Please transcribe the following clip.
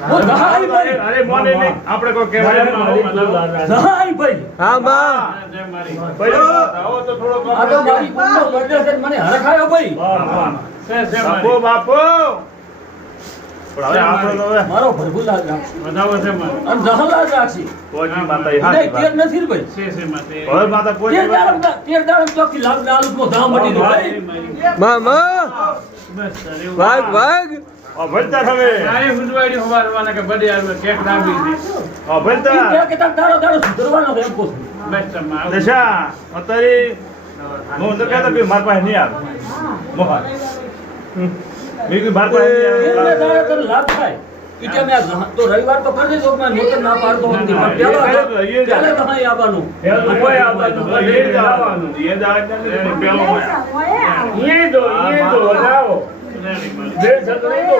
અરે મોને નહીં આપણે કોઈ કહેવાય ભાઈ હા બા આવો તો થોડો આ તો મારી કુંડો બર્થડે છે મને હરખાયો ભાઈ બાપુ બાપુ પણ હવે આપણો તો હવે મારો ભરભુલા વધાવો છે મારે અને જહલાલ રાખી કોઈ માતા ઈ નહીં તેર હાથ નથી રે ભાઈ છે માતે હવે માતા કોઈ તેર દાડમ ચોકી લાગ આલુ નો ધામ મટી ગયો ભાઈ મામા બસ અરે વાગ વાગ ઓ ભલતા તમે મારે હુંડવાડી હોવાના કે બડે આવે કેક દાબી દે ઓ ભલતા તે કે તાર દાડો દાડો સુધરવાનો છે એમ કહું છું. બસ તમારે દશા અત્યારે હું તો કહેતો કે મારા પાસે નહીં આવે મોહન મેં કીધું મારા પાસે નહીં તેર આવે દાડે તને લાભ થાય ઈ કે મેં તો રવિવાર તો કરી દેજો મેં નોકર ના પાડતો નથી પણ પેલા તમારે આવવાનું કોઈ આવવાનું એ જ આવવાનું એ જ આવવાનું પેલો એ દો લાવો બે છત નહીં દો